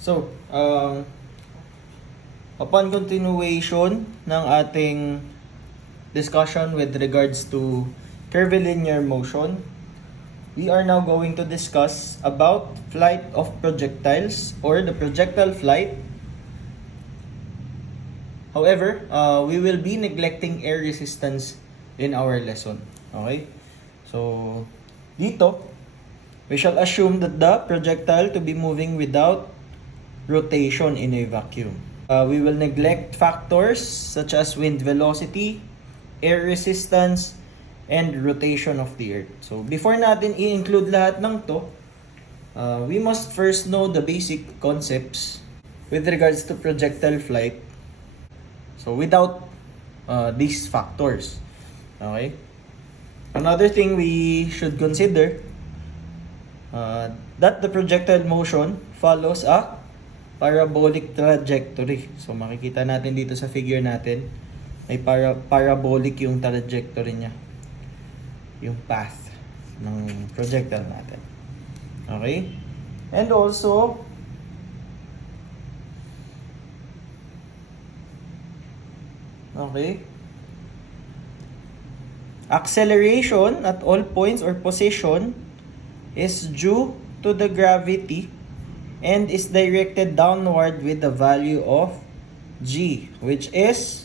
So, upon continuation ng ating discussion with regards to curvilinear motion, we are now going to discuss about flight of projectiles or the projectile flight. However, we will be neglecting air resistance in our lesson. Okay? So, dito, we shall assume that the projectile to be moving without rotation in a vacuum. We will neglect factors such as wind velocity, air resistance, and rotation of the earth. So before natin i-include lahat ng to, we must first know the basic concepts with regards to projectile flight. So without these factors. Okay? Another thing we should consider that the projectile motion follows a parabolic trajectory. So makikita natin dito sa figure natin, may parabolic yung trajectory niya. Yung path ng projectile natin. Okay? And also, acceleration at all points or position is due to the gravity and is directed downward with the value of g, which is,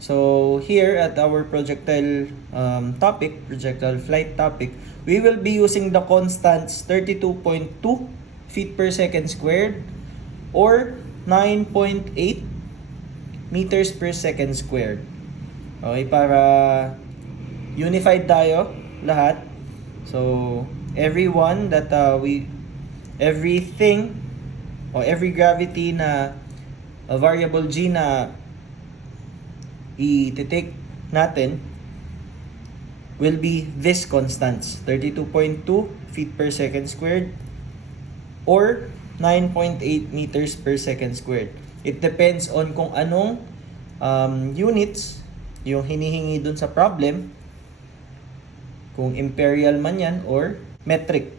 so here at our projectile projectile flight topic, we will be using the constants 32.2 feet per second squared or 9.8 meters per second squared. Okay, para unified tayo lahat. So everyone that everything or every gravity na variable g na i-take natin will be this constants, 32.2 feet per second squared or 9.8 meters per second squared. It depends on kung anong units yung hinihingi dun sa problem, kung imperial man yan or metric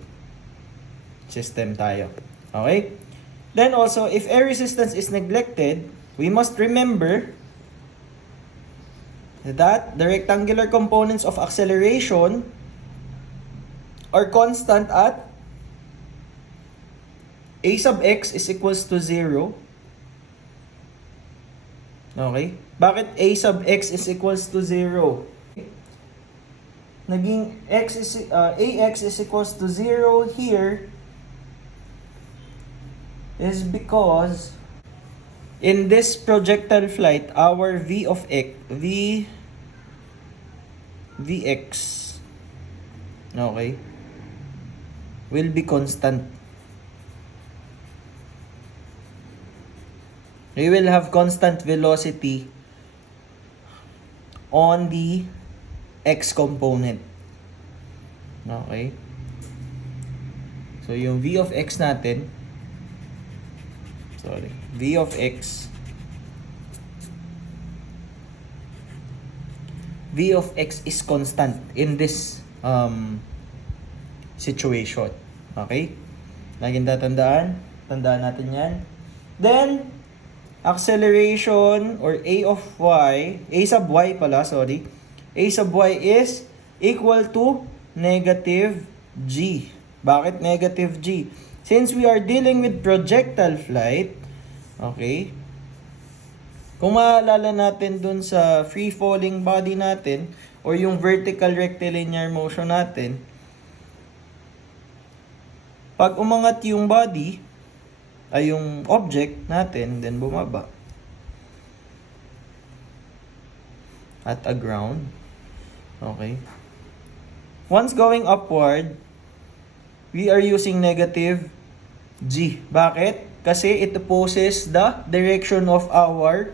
system tayo. Okay? Then also, if air resistance is neglected, we must remember that the rectangular components of acceleration are constant at a sub x is equals to 0. Okay? Bakit a sub x is equals to 0? Naging ax is equals to 0 here is because in this projectile flight, our Vx, okay, will be constant. We will have constant velocity on the x component. Okay? So yung v of x natin, v of x is constant in this situation. Okay? Laging tandaan natin yan. Then, acceleration or a sub y is equal to negative g. Bakit negative g? Since we are dealing with projectile flight, okay, kung maalala natin dun sa free-falling body natin or yung vertical rectilinear motion natin, pag umangat yung body, ay yung object natin, then bumaba at a ground. Okay. Once going upward, we are using negative g. Bakit? Kasi it opposes the direction of our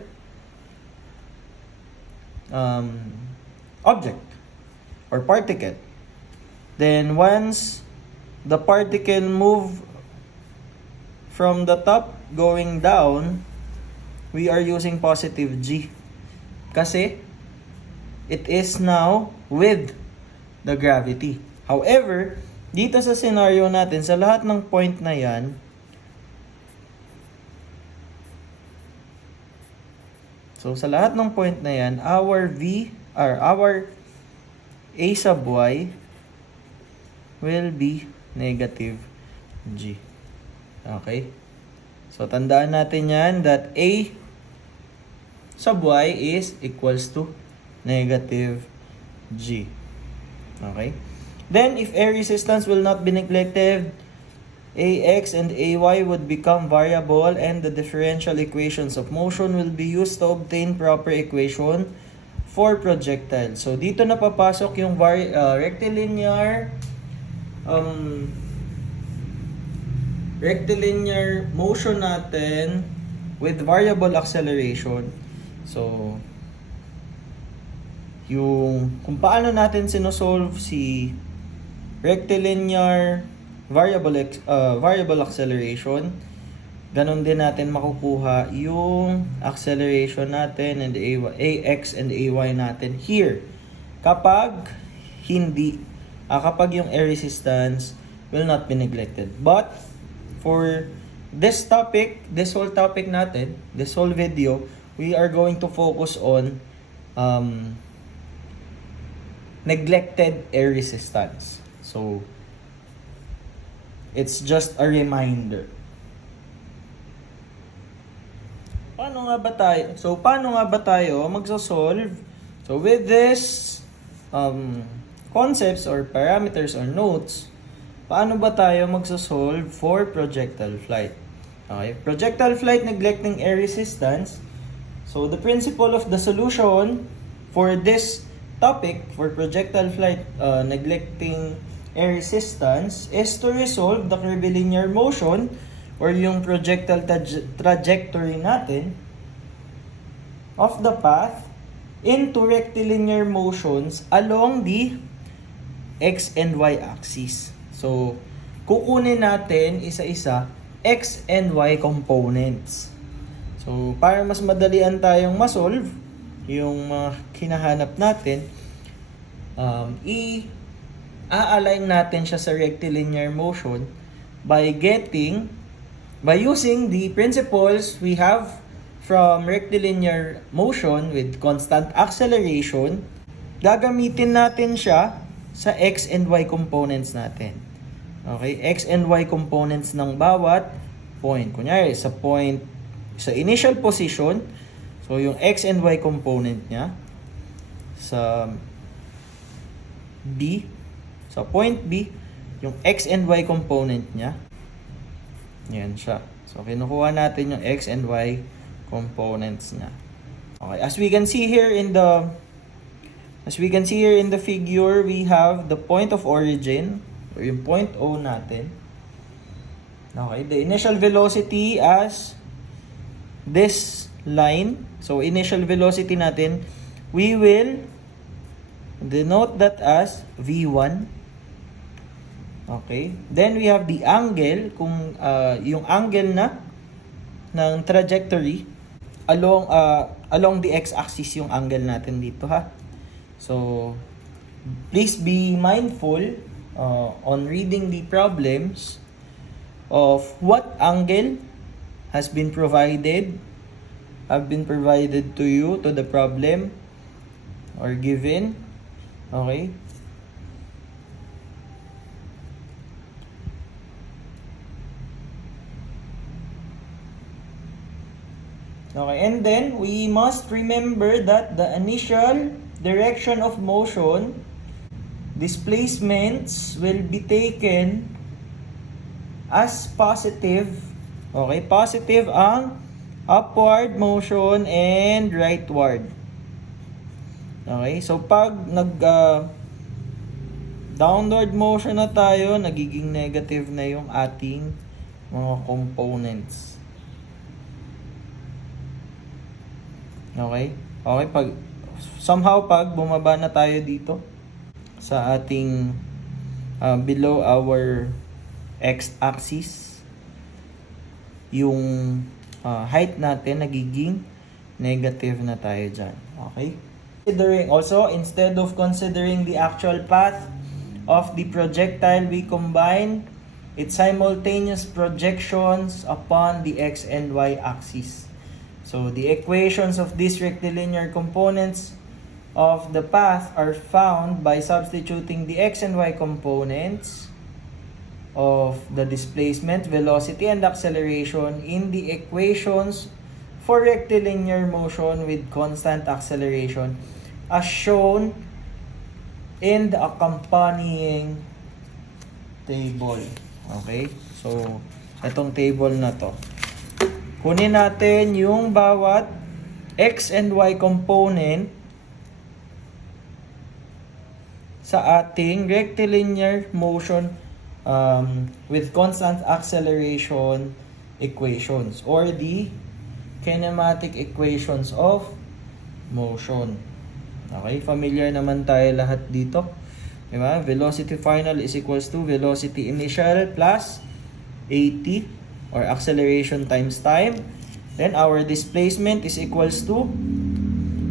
object or particle. Then once the particle move from the top going down, we are using positive g. Kasi it is now with the gravity. However, dito sa scenario natin, sa lahat ng point na yan, So, sa lahat ng point na yan, our a sub y will be negative g. Okay? So, tandaan natin yan that a sub y is equals to negative g. Okay? Then, if air resistance will not be neglected, ax and ay would become variable and the differential equations of motion will be used to obtain proper equation for projectile. So, dito na papasok yung rectilinear motion natin with variable acceleration. So, kung paano natin sinosolve si rectilinear variable acceleration, ganon din natin makukuha yung acceleration natin and ax and ay natin here kapag kapag yung air resistance will not be neglected. But for this whole topic natin, this whole video, we are going to focus on neglected air resistance. So, it's just a reminder. Paano nga ba tayo magso-solve? So, with this concepts or parameters or notes, paano ba tayo magso-solve for projectile flight? Okay, projectile flight neglecting air resistance. So, the principle of the solution for this topic, for projectile flight neglecting air resistance, is to resolve the curvilinear motion or yung projectile trajectory natin of the path into rectilinear motions along the x and y axis. So, kukunin natin isa-isa x and y components. So, para mas madalian tayong masolve yung mga hinahanap natin, i-align natin siya sa rectilinear motion by using the principles we have from rectilinear motion with constant acceleration. Gagamitin natin siya sa x and y components natin. Okay, x and y components ng bawat point. Kunyari, sa initial position, so yung x and y component niya sa B, sa point B, yung x and y component niya, yan siya. So, kinukuha natin yung x and y components niya. Okay, as we can see here in the figure, we have the point of origin, or yung point O natin. Okay, the initial velocity as this line. So, initial velocity natin, we will denote that as V1. Okay. Then, we have the angle, kung yung angle ng trajectory along the x-axis yung angle natin dito, ha. So, please be mindful on reading the problems of what angle have been provided to you, to the problem or given. Okay? Okay, and then we must remember that the initial direction of motion, displacements will be taken as positive. Okay, positive ang upward motion and rightward. Okay, so pag downward motion na tayo, nagiging negative na yung ating mga components. Okay? Okay, pag bumaba na tayo dito sa ating below our x-axis, yung height natin nagiging negative na tayo dyan. Okay? Instead of considering the actual path of the projectile, we combine its simultaneous projections upon the x and y axis. So the equations of these rectilinear components of the path are found by substituting the x and y components of the displacement, velocity, and acceleration in the equations for rectilinear motion with constant acceleration as shown in the accompanying table. Okay? So, itong table na to. Kunin natin yung bawat x and y component sa ating rectilinear motion with constant acceleration equations or the kinematic equations of motion. Okay, familiar naman tayo lahat dito. Diba? Velocity final is equals to velocity initial plus AT or acceleration times time. Then our displacement is equals to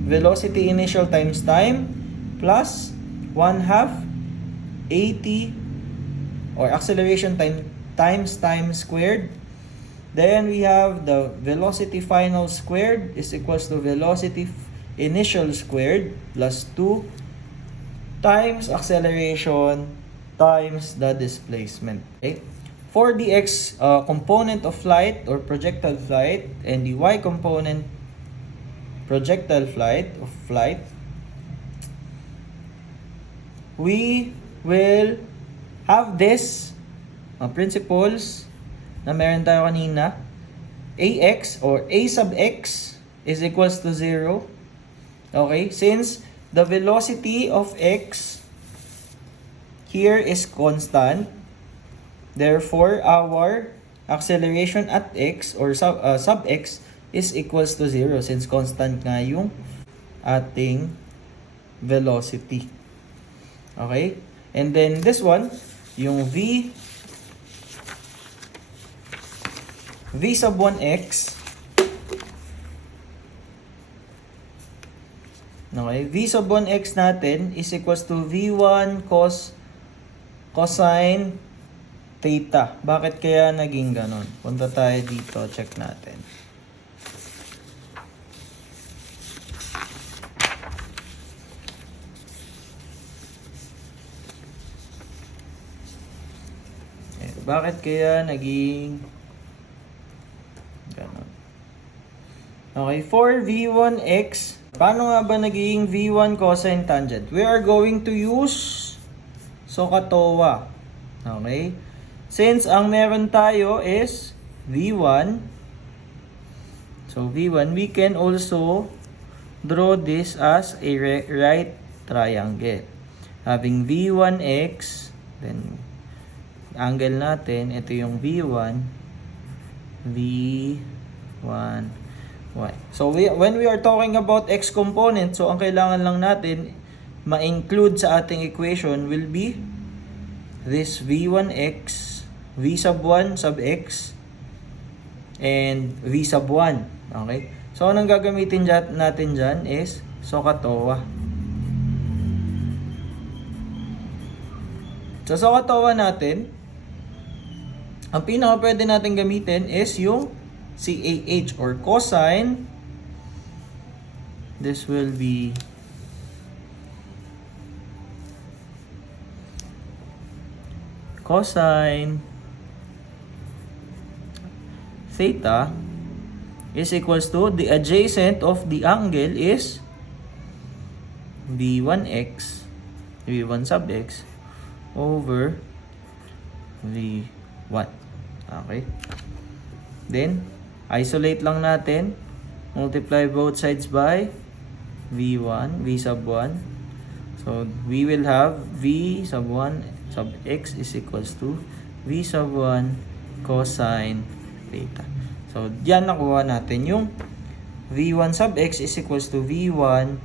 velocity initial times time plus 1/2 AT or acceleration times time squared. Then we have the velocity final squared is equals to velocity initial squared plus 2 times acceleration times the displacement. Okay? For the x component of flight or projectile flight and the y component projectile flight of flight, we will have this principles na meron tayo kanina. Ax or a sub x is equals to 0. Okay? Since the velocity of x here is constant, therefore our acceleration at x or sub x is equals to 0 since constant nga yung ating velocity. Okay? And then this one, yung v sub 1x. Okay, v sub 1x natin is equals to v1 cosine theta. Bakit kaya naging ganon? Punta tayo dito, check natin. Bakit kaya naging ganon? Okay, for v1x, paano nga ba naging v1 cosine tangent? We are going to use SOHCAHTOA. Okay? Since ang meron tayo is v1, so v1, we can also draw this as a right triangle. Having v1x, then angle natin, ito yung v1, v1, y. So when we are talking about x component, so ang kailangan lang natin ma-include sa ating equation will be this v1x, v sub 1 sub x, and v sub 1. Okay? So anong gagamitin natin dyan is SOHCAHTOA. Sa SOHCAHTOA natin, ang pinaka pwede natin gamitin is yung CAH or cosine. This will be cosine theta is equals to the adjacent of the angle is v1x, v1 sub x over v1. Okay. Then, isolate lang natin. Multiply both sides by v1, v sub 1. So, we will have v sub 1 sub x is equals to v sub 1 cosine theta. So, diyan nakuha natin yung v1 sub x is equals to v1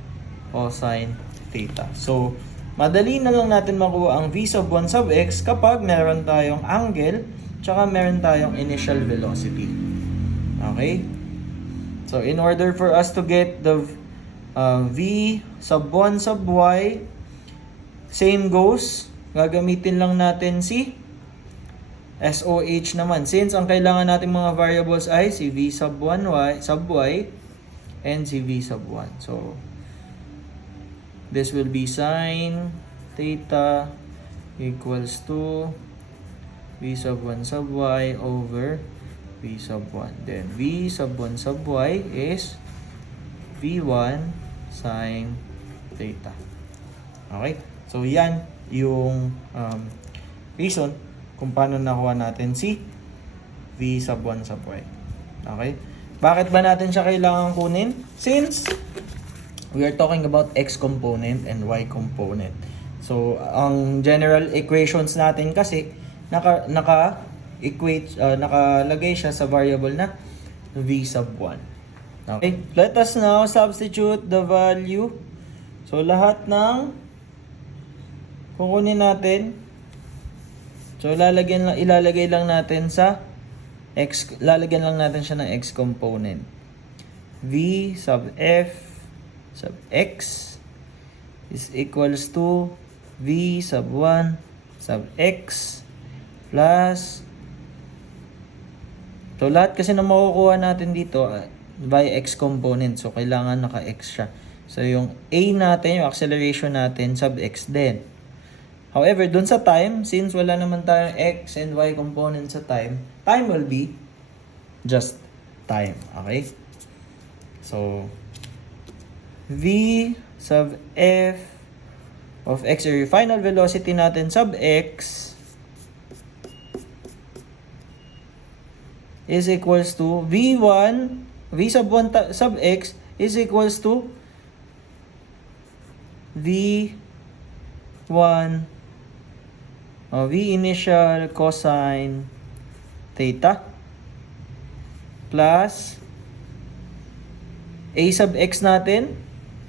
cosine theta. So, madali na lang natin makuha ang v sub 1 sub x kapag meron tayong angle tsaka meron tayong initial velocity. Okay? So, in order for us to get the v sub 1 sub y, same goes. Gagamitin lang natin si SOH naman. Since ang kailangan nating mga variables ay si v sub 1y, sub y, and si v sub 1. So, this will be sine theta equals to v sub 1 sub y over v sub 1. Then, v sub 1 sub y is v1 sine theta. Okay? So, yan yung reason kung paano nakuha natin si v sub 1 sub y. Okay? Bakit ba natin siya kailangan kunin? Since we are talking about x component and y component. So, ang general equations natin kasi nakalagay siya sa variable na v sub 1. Okay? Let us now substitute the value. So, lahat ng kukunin natin. So, ilalagay lang natin sa x, lalagyan lang natin siya ng x component. V sub f sub x is equals to v sub 1 sub x plus, so lahat kasi na makukuha natin dito by x component. So, kailangan naka-x siya. So, yung a natin, yung acceleration natin, sub x din. However, dun sa time, since wala naman tayong x and y component sa time will be just time. Okay? So, v sub f of x, or yung final velocity natin sub x, is equals to v sub 1 sub x is equals to v1 v initial cosine theta plus a sub x natin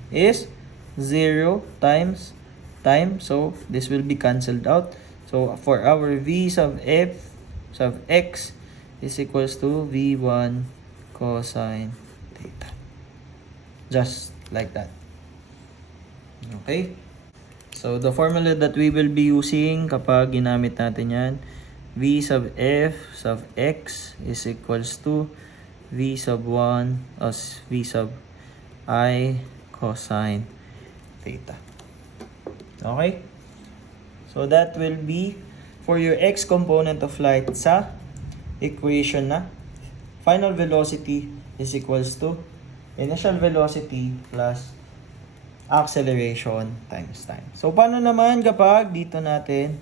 is 0 times time. So, this will be cancelled out. So, for our v sub f sub x is equals to v1 cosine theta. Just like that. Okay? So, the formula that we will be using kapag ginamit natin yan, v sub f sub x is equals to v sub 1 as v sub I cosine theta. Okay? So, that will be for your x component of light sa equation na final velocity is equals to initial velocity plus acceleration times time. So, paano naman kapag dito natin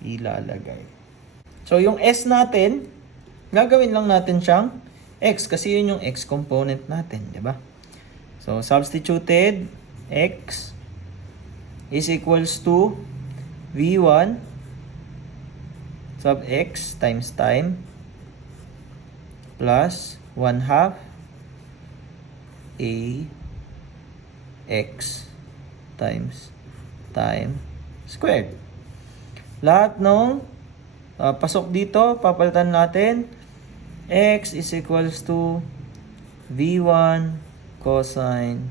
ilalagay? So, yung s natin, gagawin lang natin siyang x kasi yun yung x component natin, di ba? So, substituted x is equals to v1 sub x times time plus 1/2 a x times time squared. Lahat ng pasok dito, papalitan natin. X is equals to v1 cosine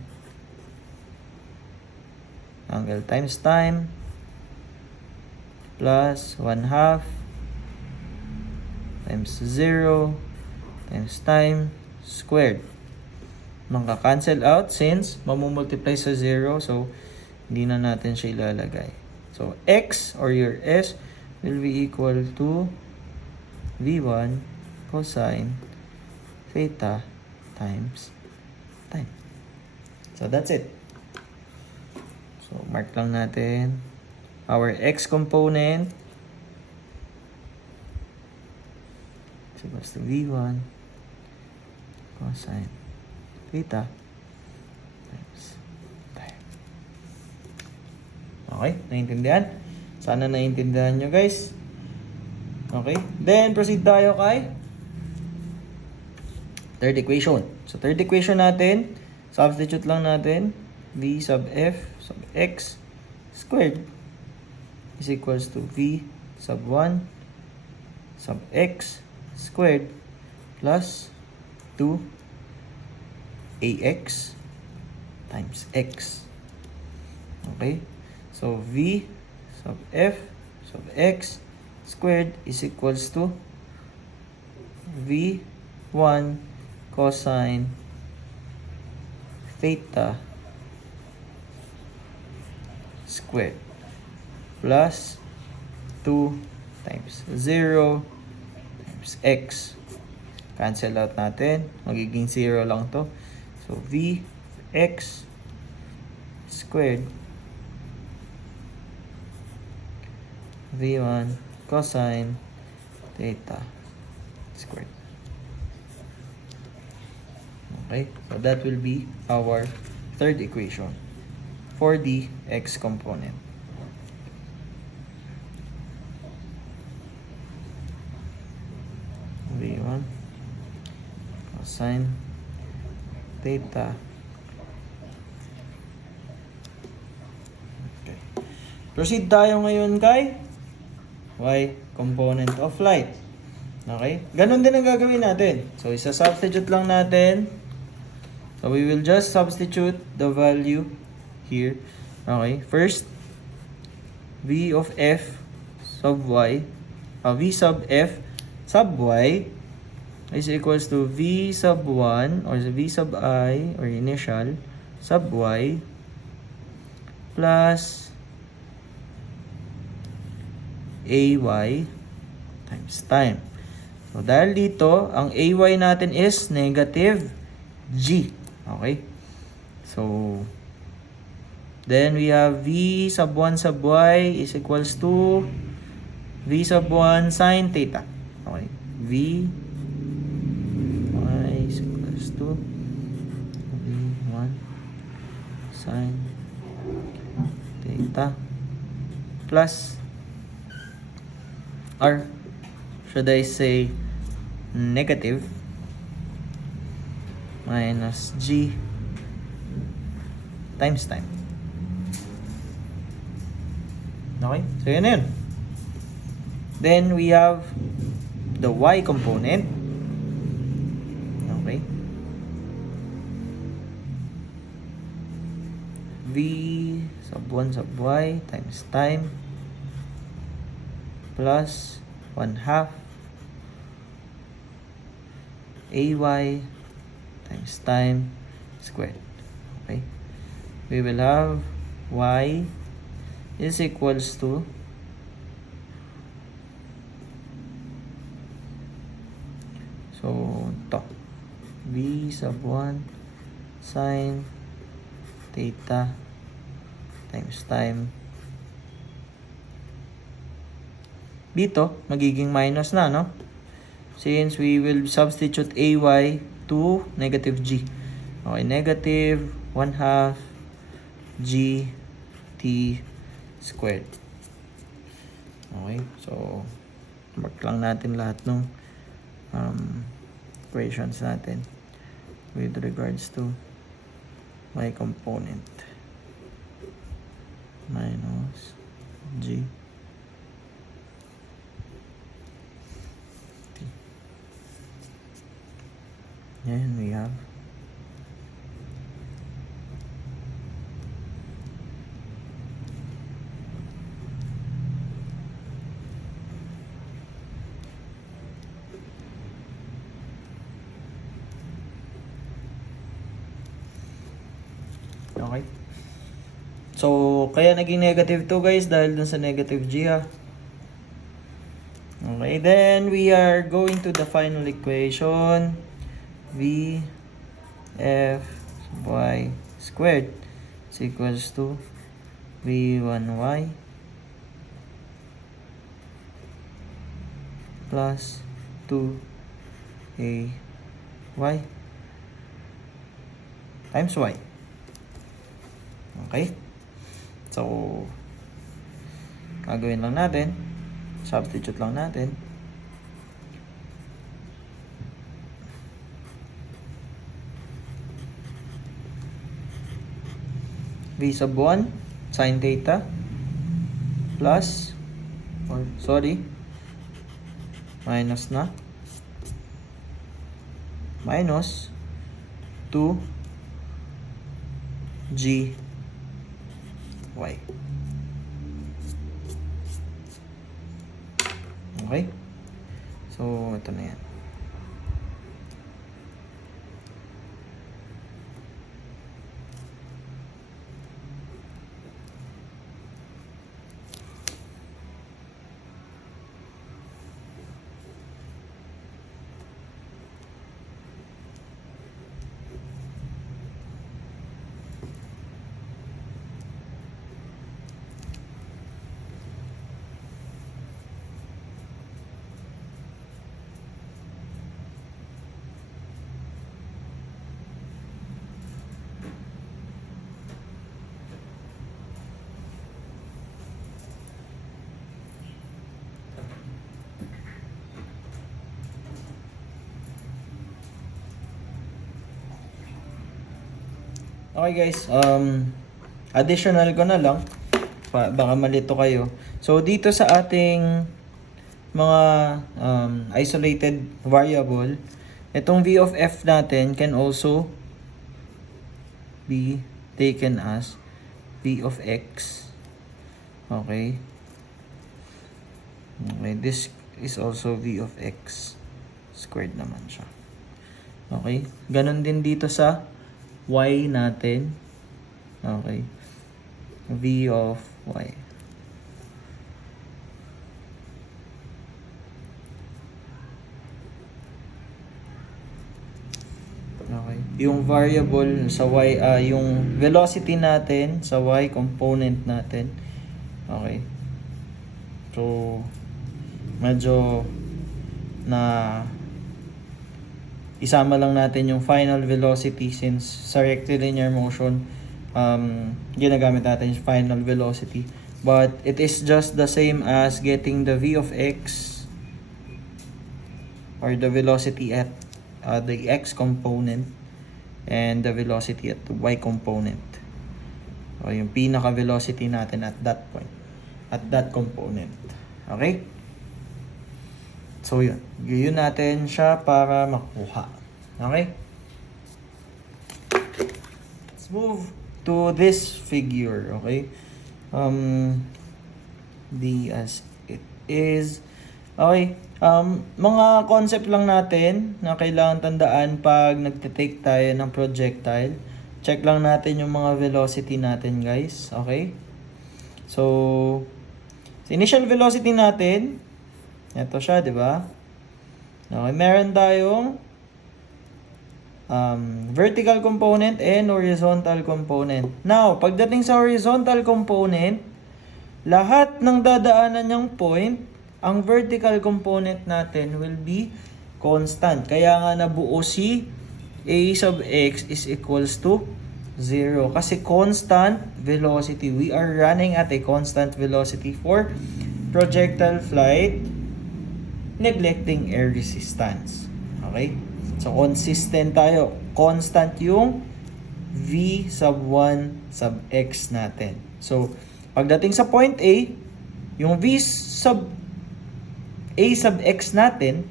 angle times time plus 1/2 times 0 times time squared. Magka-cancel out since mamumultiply sa 0. So, hindi na natin siya ilalagay. So, x or your s will be equal to v1 cosine theta times time. So, that's it. So, mark lang natin our x component is equals to v1 cosine theta times time. Okay, naiintindihan? Sana naiintindihan nyo, guys. Okay, then proceed tayo kay third equation. So, third equation natin, substitute lang natin v sub f sub x squared is equals to v sub 1 sub x squared plus 2 ax times x. Okay? So, v sub f sub x squared is equals to V1 cosine theta squared plus 2 times 0 times x. Cancel out natin. Magiging 0 lang to. So, Vx squared V1 cosine theta squared. Okay, so that will be our third equation for the x component. V1 cosine theta. Okay. Proceed tayo ngayon kay y component of light. Okay? Ganon din ang gagawin natin. So, isa-substitute lang natin. So, we will just substitute the value here. Okay? First, V of f sub y, V sub f sub y is equals to V sub 1 or V sub I or initial sub y plus ay times time. So, dahil dito, ang ay natin is negative g. Okay? So, then we have V sub 1 sub y is equals to V sub 1 sine theta. Okay? V y is equals to V1 sine theta plus or should I say negative minus g times time. Okay? So, yun na yun. Then, we have the y component. Okay? V sub 1 sub y times time plus 1/2 ay times time squared. Okay? We will have y is equals to to V sub 1 sine theta times time. Dito, magiging minus na, no? Since we will substitute ay to negative g. Okay, negative 1/2 g t squared. Okay, so mark lang natin lahat ng equations natin with regards to y component minus g t. And we have okay. So, kaya naging negative 2 guys dahil dun sa negative g ha. Okay, then we are going to the final equation. V f y squared is equals to v1y plus 2ay times y. Okay? So, gagawin lang natin. Substitute lang natin. V sub 1 sin theta plus minus na minus 2 g y. Okay? So, ito na yan. Okay guys, additional ko na lang, baka malito kayo. So dito sa ating mga isolated variable, itong v of f natin can also be taken as v of x. Okay. Okay, this is also v of x squared naman siya. Okay, ganun din dito sa y natin. Okay, v of y. Okay, yung variable sa y, yung velocity natin sa y component natin. Okay, so medyo na isama lang natin yung final velocity since sa rectilinear motion ginagamit natin yung final velocity, but it is just the same as getting the v of x or the velocity at the x component and the velocity at the y component, o yung pinaka velocity natin at that point, at that component. Okay, so yun natin siya para makuha. Okay, let's move to this figure. Okay, D as it is. Okay, mga concept lang natin na kailangan tandaan pag nagte-take tayo ng projectile. Check lang natin yung mga velocity natin, guys. Okay, so initial velocity natin, ito siya, di ba? Okay, meron tayong vertical component and horizontal component. Now, pagdating sa horizontal component, lahat ng dadaanan niyang point, ang vertical component natin will be constant. Kaya nga nabuo si a sub x is equals to 0. Kasi constant velocity. We are running at a constant velocity for projectile flight, neglecting air resistance. Okay? So, consistent tayo. Constant yung v sub 1 sub x natin. So, pagdating sa point A, yung v sub a sub x natin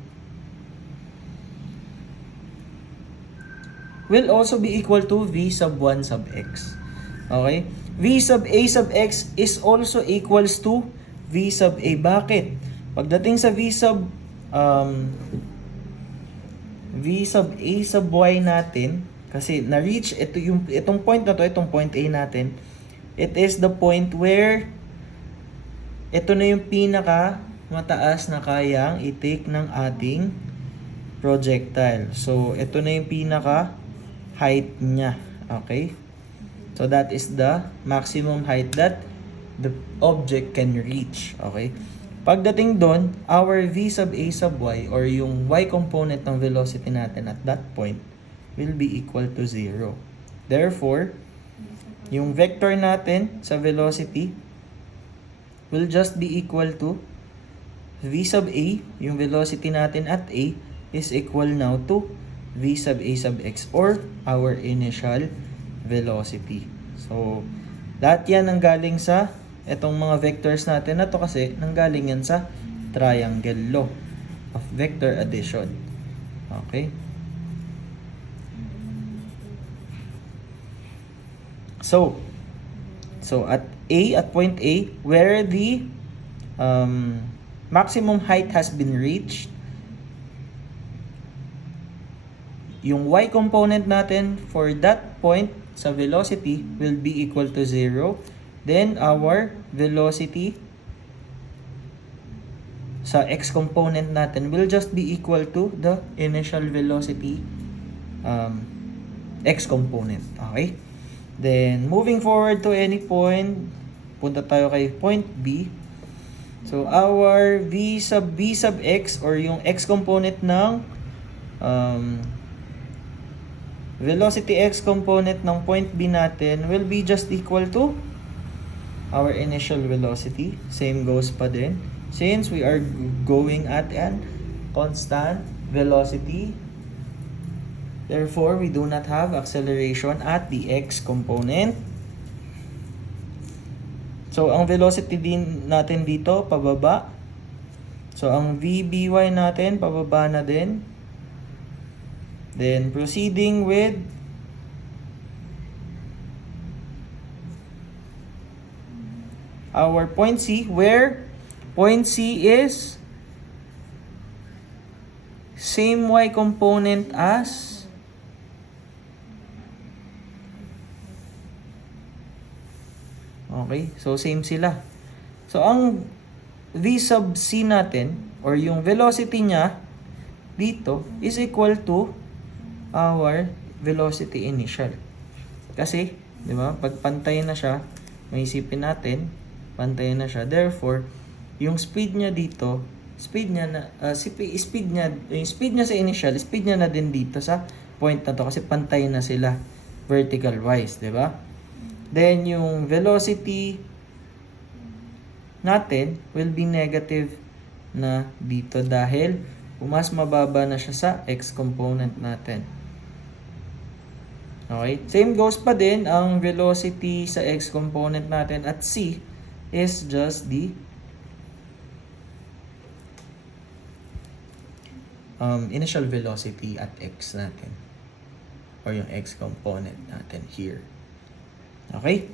will also be equal to v sub 1 sub x. Okay? V sub a sub x is also equals to v sub a. Bakit? Pagdating sa v sub a sub y natin, kasi na-reach itong point na to, itong point A natin, it is the point where ito na yung pinaka mataas na kayang i-take ng ating projectile. So, ito na yung pinaka height niya. Okay? So, that is the maximum height that the object can reach. Okay? Pagdating doon, our v sub a sub y or yung y component ng velocity natin at that point will be equal to 0. Therefore, yung vector natin sa velocity will just be equal to v sub a, yung velocity natin at a, is equal now to v sub a sub x or our initial velocity. So, lahat yan ang galing sa itong mga vectors natin na to kasi nanggaling yan sa triangle law of vector addition. Okay? So at point A, where the maximum height has been reached, yung y component natin for that point sa velocity will be equal to 0. Then our velocity sa x component natin will just be equal to the initial velocity x component. Okay? Then, moving forward to any point, punta tayo kay point B. So, our v sub x or yung x component ng velocity x component ng point B natin will be just equal to our initial velocity. Same goes pa din. Since we are going at an constant velocity, therefore, we do not have acceleration at the x component. So, ang velocity din natin dito, pababa. So, ang vby natin, pababa na din. Then, proceeding with our point C, where point C is same y component as okay, so same sila. So, ang v sub C natin, or yung velocity niya dito, is equal to our velocity initial. Kasi, di ba, pag pantay na siya, may isipin natin, pantay na siya. Therefore, yung speed niya dito, speed niya sa initial, speed niya na din dito sa point na to kasi pantay na sila vertical wise, di ba? Then yung velocity natin will be negative na dito dahil mas mababa na siya sa x component natin. Okay? Same goes pa din ang velocity sa x component natin at C is just the initial velocity at x natin or yung x component natin here. Okay?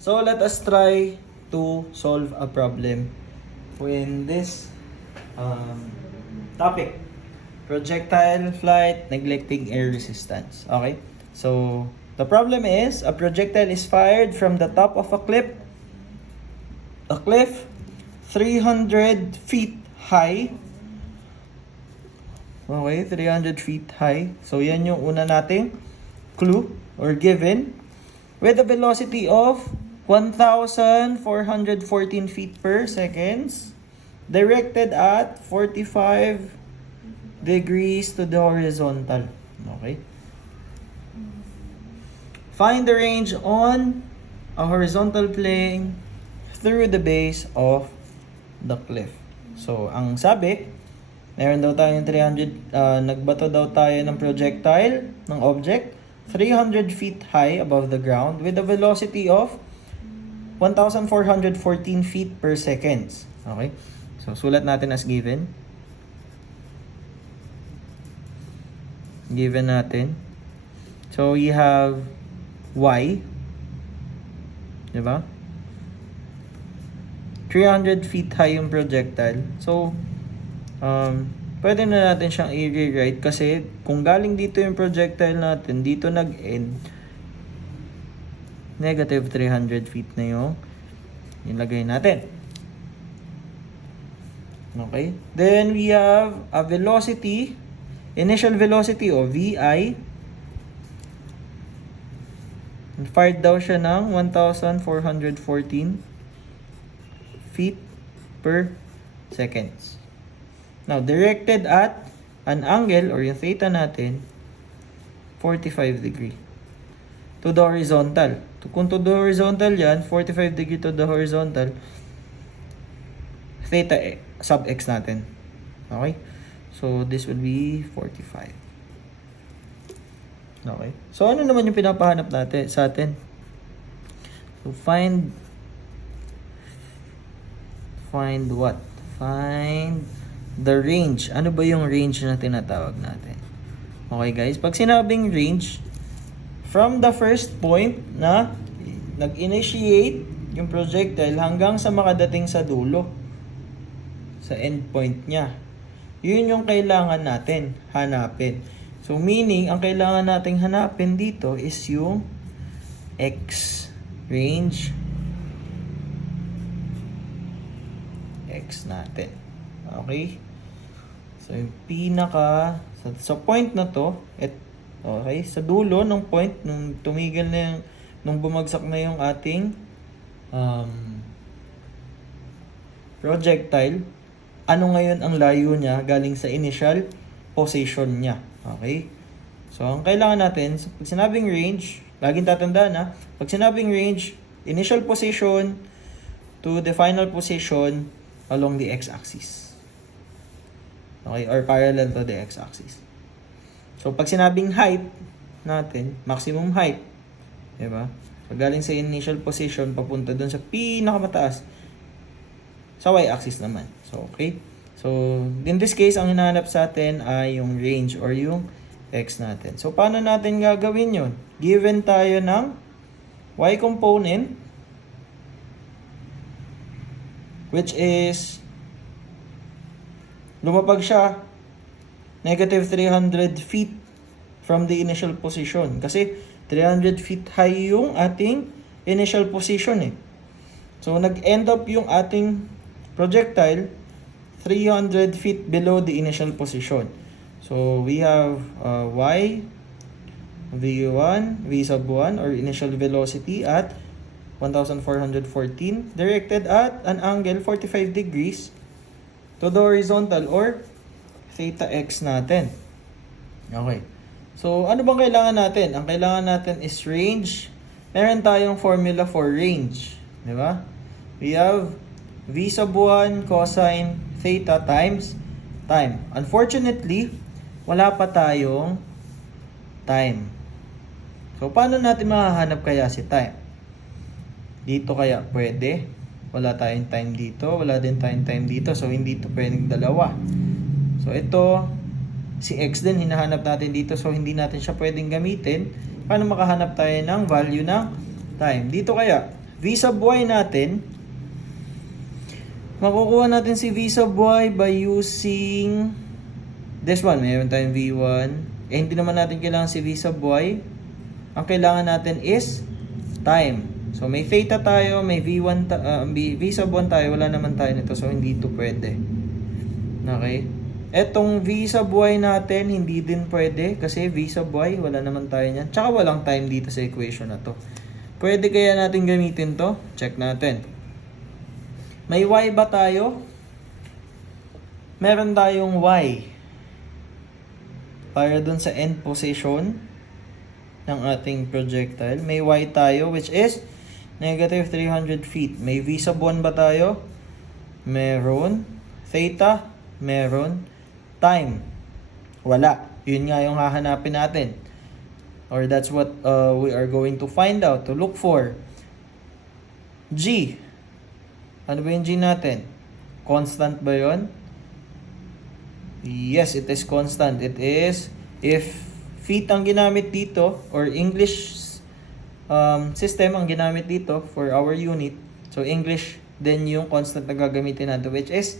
So let us try to solve a problem in this topic. Projectile flight neglecting air resistance. Okay? So the problem is a projectile is fired from the top of a cliff 300 feet high. Okay, 300 feet high. So yan yung una nating clue or given with a velocity of 1,414 feet per seconds directed at 45 degrees to the horizontal. Okay. Find the range on a horizontal plane through the base of the cliff. So, ang sabi, meron daw tayong 300, nagbato daw tayo ng projectile, ng object, 300 feet high above the ground with a velocity of 1,414 feet per seconds. Okay? So, sulat natin as given. Given natin. So, we have y. Diba? 300 feet high yung projectile. So, pwede na natin siyang i-rewrite kasi kung galing dito yung projectile natin, dito nag-end, negative 300 feet na yung ilagay natin. Okay? Then, we have a velocity, initial velocity o VI. Fired daw siya ng 1,414 feet per seconds. Now, directed at an angle or yung theta natin, 45 degree to the horizontal. Kung to the horizontal yan, 45 degree to the horizontal, theta sub x natin. Okay? So, this will be 45. Okay? So, ano naman yung pinapahanap natin sa atin? So, find what? Find the range. Ano ba yung range na tinatawag natin? Okay guys, pag sinabing range, from the first point na nag-initiate yung projectile hanggang sa makadating sa dulo, sa endpoint niya. Yun yung kailangan natin hanapin. So meaning, ang kailangan nating hanapin dito is yung X range X natin. Okay? So yung sa point na to, okay, sa dulo ng point, nung tumigil na yung, nung bumagsak na yung ating projectile, ano ngayon ang layo niya galing sa initial position niya. Okay? So, ang kailangan natin, pag sinabing range, laging tatandaan na, pag sinabing range, initial position to the final position along the x-axis. Okay? Or parallel to the x-axis. So, pag sinabing height natin, maximum height, diba? So, galing sa initial position, papunta dun sa pinakamataas, sa y-axis naman. So, okay? So, in this case, ang hinahanap sa atin ay yung range or yung x natin. So, paano natin gagawin yun? Given tayo ng y component, which is, lumapag siya negative 300 feet from the initial position. Kasi 300 feet high yung ating initial position eh. So, nag-end up yung ating projectile 300 feet below the initial position. So, we have y, v1, v sub 1, or initial velocity at 1,414, directed at an angle 45 degrees to the horizontal or theta x natin. Okay. So, ano bang kailangan natin? Ang kailangan natin is range. Meron tayong formula for range. Di ba? We have v sub 1 cosine theta times time. Unfortunately, wala pa tayong time. So, paano natin mahahanap kaya si time? Dito kaya pwede. Wala tayong time dito. Wala din tayong time dito. So, hindi ito pwedeng dalawa. So, ito, si x din, hinahanap natin dito. So, hindi natin siya pwedeng gamitin. Paano makahanap tayo ng value ng time? Dito kaya, v sub y natin, makukuha natin si v sub y by using this one. Mayroon tayong v1. Hindi naman natin kailangan si v sub y. Ang kailangan natin is time. So, may theta tayo, may v1 v sub 1 tayo. Wala naman tayo nito. So, hindi ito pwede. Okay? Etong v sub y natin, hindi din pwede. Kasi v sub y, wala naman tayo niyan. Tsaka walang time dito sa equation na to. Pwede kaya natin gamitin to? Check natin. May y ba tayo? Meron tayong y para dun sa end position ng ating projectile. May y tayo which is negative 300 feet. May v sub 1 ba tayo? Meron. Theta? Meron. Time? Wala. Yun nga yung hahanapin natin. Or that's what we are going to find out, to look for. G. Ano ba yung G natin? Constant ba yun? Yes, it is constant. It is, if feet ang ginamit dito, or English system ang ginamit dito for our unit, so English then yung constant na gagamitin natin, which is,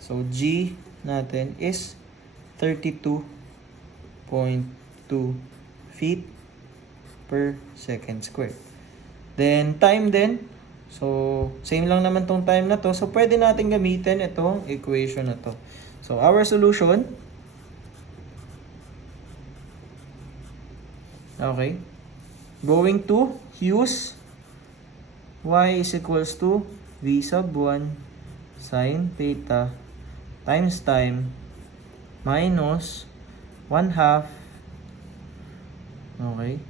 so G natin is 32.2 feet per second squared. Then, time din, so, same lang naman tong time na to. So, pwede natin gamitin itong equation na to. So, our solution, okay, going to use y is equals to v sub 1 sine theta times time minus 1/2, okay,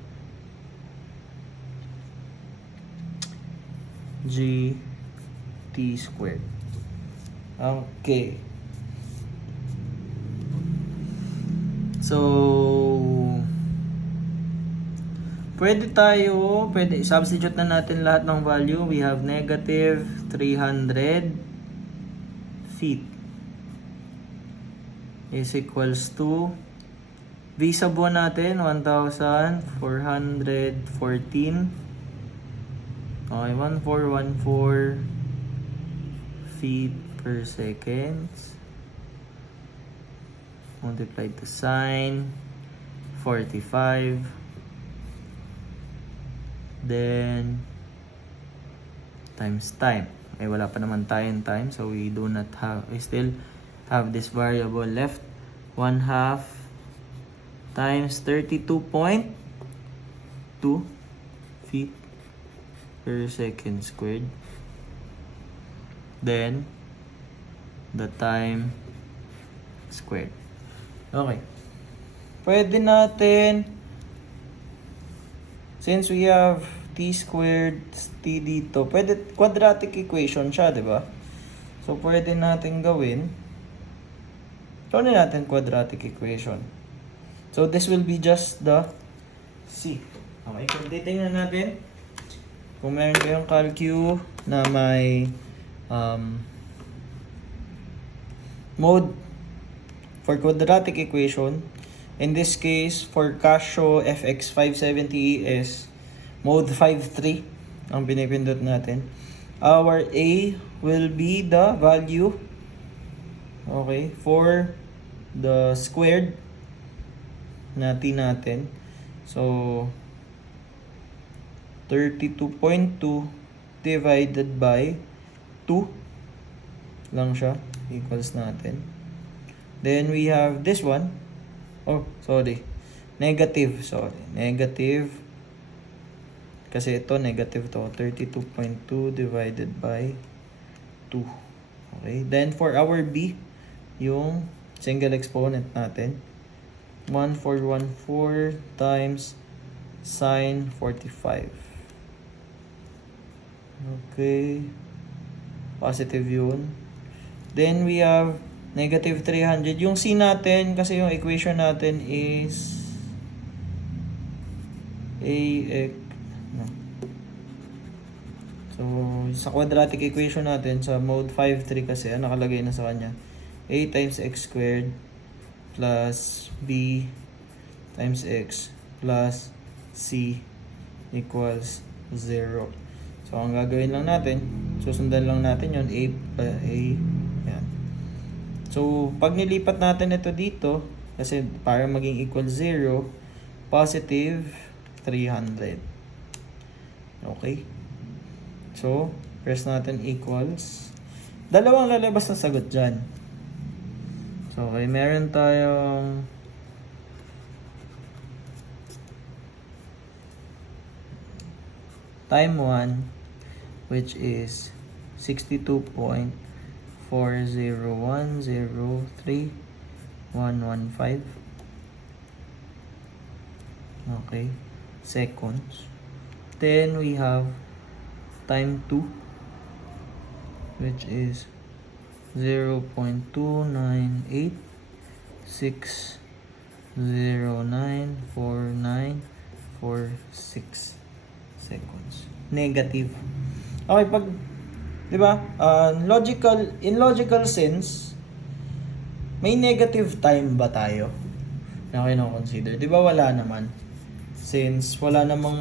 g t squared. Okay. So, pwede substitute na natin lahat ng value. We have negative 300 feet is equals to v sub 1 natin, 1,414 Okay, 1414 feet per second. Multiplied to sine 45. Then times time. Eh, wala pa naman tayong time, so we still have this variable left. 1/2 times 32.2 feet per second squared. Then the time squared. Okay. Pwede natin, since we have t squared, t dito, pwede quadratic equation siya, di ba? So, pwede natin gawin, quadratic equation. So, this will be just the c. Okay, kung titingnan natin, kung meron kayong calcu na may mode for quadratic equation, in this case, for Casio FX570 is mode 5.3 ang pinipindot natin. Our A will be the value, okay, for the squared na t natin. So, 32.2 divided by 2 lang siya, equals natin. Then we have this one. Oh, sorry. Negative. Kasi ito, negative to. 32.2 divided by 2. Okay. Then for our B, yung single exponent natin, 1414 times sine 45. Okay. Positive yun. Then we have negative 300. Yung C natin, kasi yung equation natin is AX. No. So, sa quadratic equation natin, sa mode 5.3 kasi, nakalagay na sa kanya, A times x squared plus B times x plus C equals 0. So, ang gagawin lang natin, susundan lang natin yun, A, yan. So, pag nilipat natin ito dito, kasi para maging equal 0, positive 300. Okay? So, press natin equals. Dalawang lalabas na sagot dyan. So, okay, meron tayong time 1, which is 62.40103.115. Okay, seconds. Then we have time 2, which is 0.29860949446 seconds. Negative. Okay, pag, di ba, in logical sense, may negative time ba tayo na kino-consider? Di ba wala naman? Since wala namang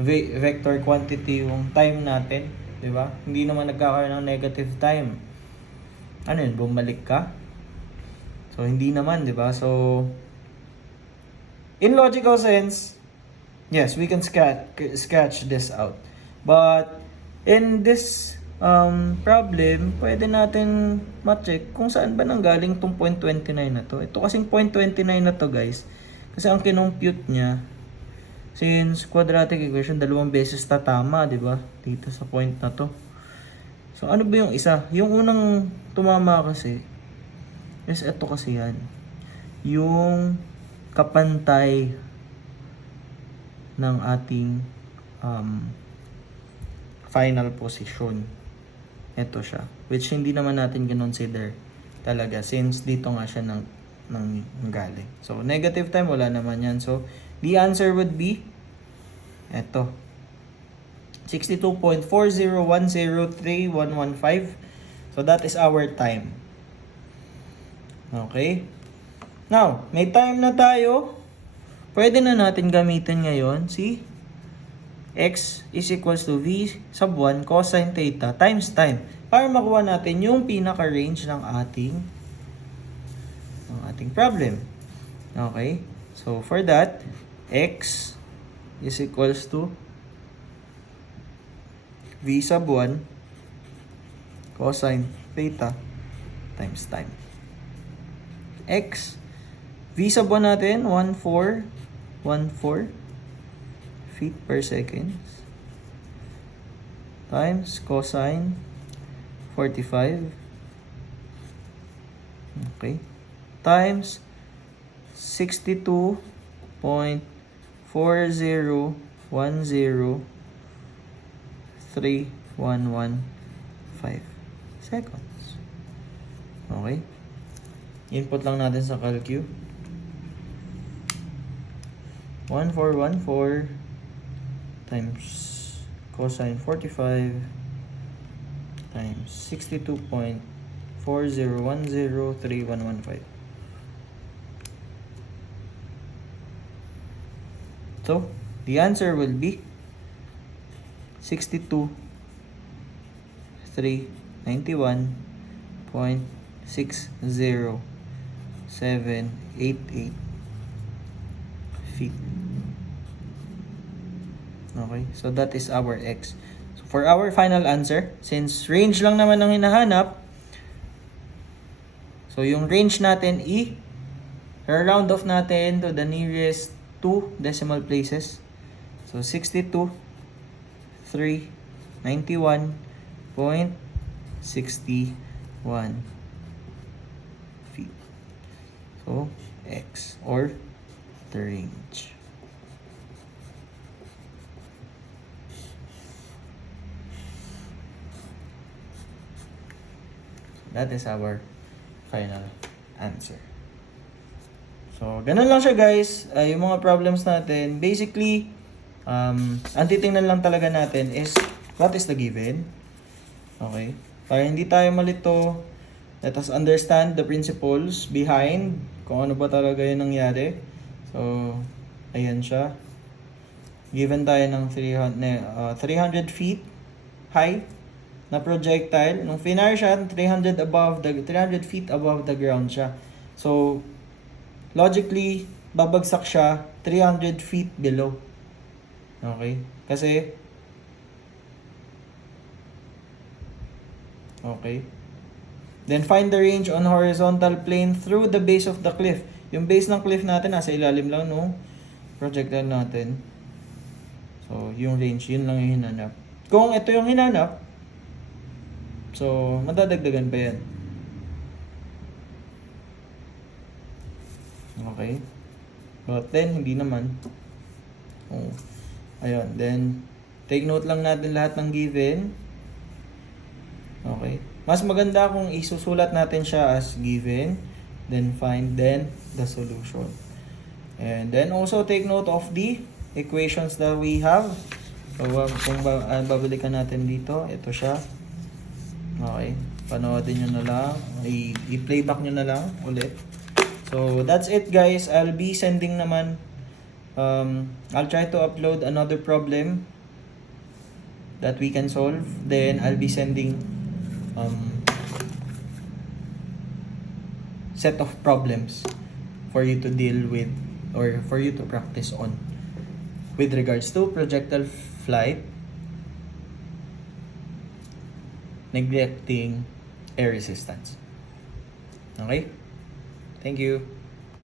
vector quantity yung time natin, di ba? Hindi naman nagkakaroon ng negative time. Ano yun, bumalik ka? So, hindi naman, di ba? So, in logical sense, yes, we can sketch this out. But, in this problem, pwede natin ma-check kung saan ba nanggaling tong 0.29 na to. Ito kasing 0.29 na to, guys. Kasi ang kinompute niya, since quadratic equation, 2 beses tatama, di ba? Dito sa point na to. So, ano ba yung isa? Yung unang tumama kasi, is ito kasi yan. Yung kapantay ng ating final position. Ito siya. Which hindi naman natin kinonsider talaga since dito nga siya nang galing. So, negative time, wala naman yan. So, the answer would be ito. 62.40103.115. So, that is our time. Okay? Now, may time na tayo. pwede na natin gamitin ngayon si x is equals to v sub 1 cosine theta times time para makuha natin yung pinaka-range ng ating problem. Okay? So, for that, x is equals to v sub 1 cosine theta times time. X, v sub 1 natin, 1414 feet per second times cosine 45, okay, times 62.40103115 seconds. Okay. Input lang natin sa calcu. 1414 times cosine 45 times 62.40103115. So, the answer will be 62,391.60788 feet. Okay, so that is our x. So for our final answer, since range lang naman ang hinahanap, so yung range natin round off natin to the nearest 2 decimal places. So 62,391.61 feet. So x or the range. That is our final answer. So, ganun lang siya guys. Yung mga problems natin, basically, ang titingnan lang talaga natin is what is the given. Okay? Para hindi tayo malito, let us understand the principles behind kung ano ba talaga yung nangyari. So, ayan siya. Given tayo ng 300 feet high na projectile. Nung finire siya, 300 feet above the ground siya. So, logically, babagsak siya 300 feet below. Okay? Kasi, okay. Then, find the range on horizontal plane through the base of the cliff. Yung base ng cliff natin, nasa ilalim lang no projectile natin. So, yung range, yun lang yung hinanap. Kung ito yung hinanap, so, madadagdagan pa yan. Okay. But then, hindi naman. Oh. Ayun. Then, take note lang natin lahat ng given. Okay. Mas maganda kung isusulat natin siya as given. Then, find then the solution. And then, also take note of the equations that we have. So, kung babalikan natin dito, ito siya. Okay, panoodin nyo na lang, i-playback nyo na lang ulit. So, that's it guys. I'll be sending naman, I'll try to upload another problem that we can solve. Then, I'll be sending set of problems for you to deal with or for you to practice on with regards to projectile flight, neglecting air resistance. Okay? Thank you.